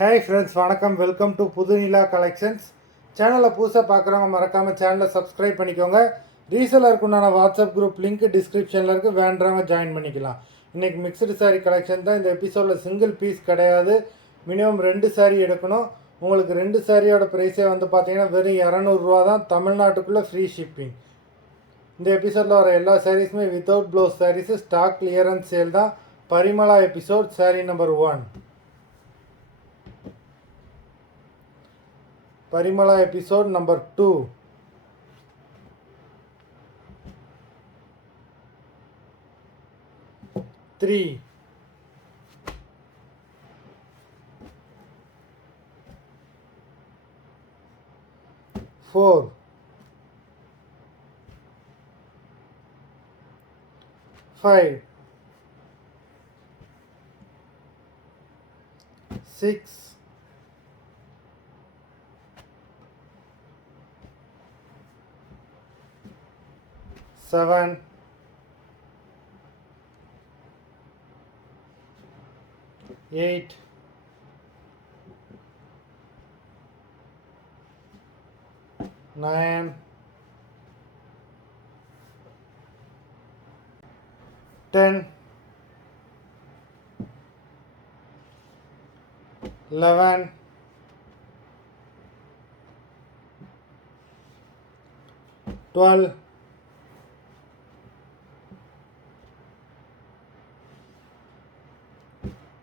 Hi friends, வணக்கம். Welcome to புது நிலா கலெக்ஷன்ஸ். சேனலை புதுசாக பார்க்குறவங்க மறக்காமல் சேனலை சப்ஸ்கிரைப் பண்ணிக்கோங்க. ரீசெலருக்கு உண்டான வாட்ஸ்அப் குரூப் லிங்க் டிஸ்கிரிப்ஷனில் இருக்குது, வேண்டவங்க ஜாயின் பண்ணிக்கலாம். இன்றைக்கி மிக்சடு சாரீ கலெக்ஷன் தான். இந்த எபிசோடில் சிங்கிள் பீஸ் கிடையாது, மினிமம் 2 சாரீ எடுக்கணும். உங்களுக்கு 2 சாரியோட ப்ரைஸே வந்து பார்த்தீங்கன்னா வெறும் 200 தான், தமிழ்நாட்டுக்குள்ளே ஃப்ரீ ஷிப்பிங். இந்த எபிசோடில் வர எல்லா சாரீஸுமே without blouse saris, stock clearance sale தான். Parimala episode sari number 1. Parimala episode number 2. 3. 4. 5. 6. 7. 8. 9. 10. 11. 12.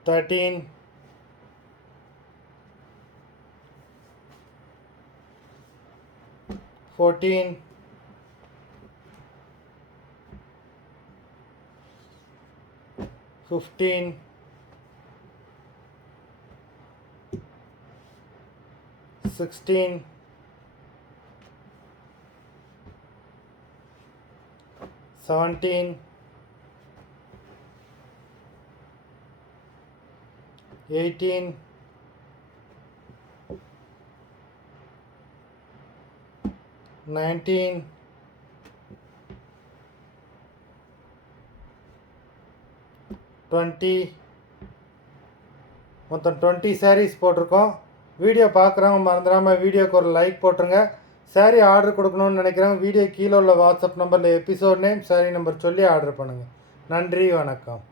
13. 14. 15. 16. 17. 18. 19. 20. மொத்தம் 20 சாரீஸ் போட்டிருக்கோம். வீடியோ பார்க்குறவங்க மறந்துடாமல் வீடியோக்கு ஒரு லைக் போட்டுருங்க. சாரீ ஆர்டர் கொடுக்கணும்னு நினைக்கிறவங்க வீடியோ கீழே உள்ள வாட்ஸ்அப் நம்பரில் எபிசோட் நேம், சாரீ நம்பர் சொல்லி ஆர்டர் பண்ணுங்கள். நன்றி, வணக்கம்.